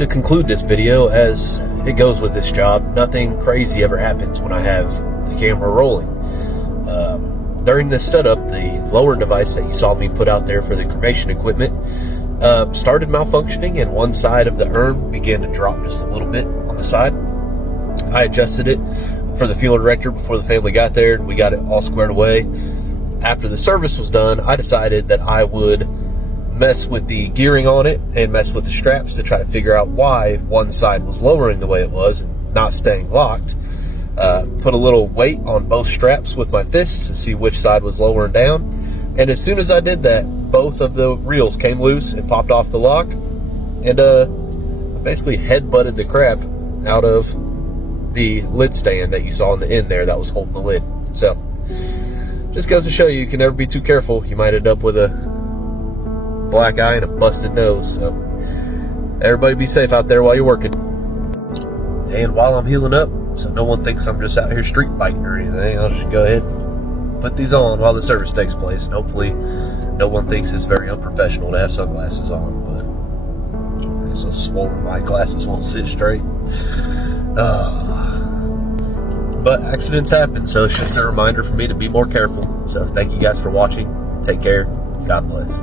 to conclude this video, as it goes with this job, nothing crazy ever happens when I have the camera rolling. During this setup, the lower device that you saw me put out there for the cremation equipment started malfunctioning, and one side of the urn began to drop just a little bit on the side. I adjusted it for the funeral director before the family got there, and we got it all squared away. After the service was done, I decided that I would mess with the gearing on it and mess with the straps to try to figure out why one side was lowering the way it was and not staying locked. Put a little weight on both straps with my fists to see which side was lowering down, and as soon as I did that, both of the reels came loose and popped off the lock, and I basically head-butted the crap out of the lid stand that you saw in the end there that was holding the lid. So just goes to show you can never be too careful. You might end up with a black eye and a busted nose. So everybody be safe out there while you're working. And while I'm healing up, so no one thinks I'm just out here street fighting or anything, I'll just go ahead and put these on while the service takes place, and hopefully no one thinks it's very unprofessional to have sunglasses on, but I guess those swollen my glasses won't sit straight. But accidents happen, so it's just a reminder for me to be more careful. So thank you guys for watching. Take care. God bless.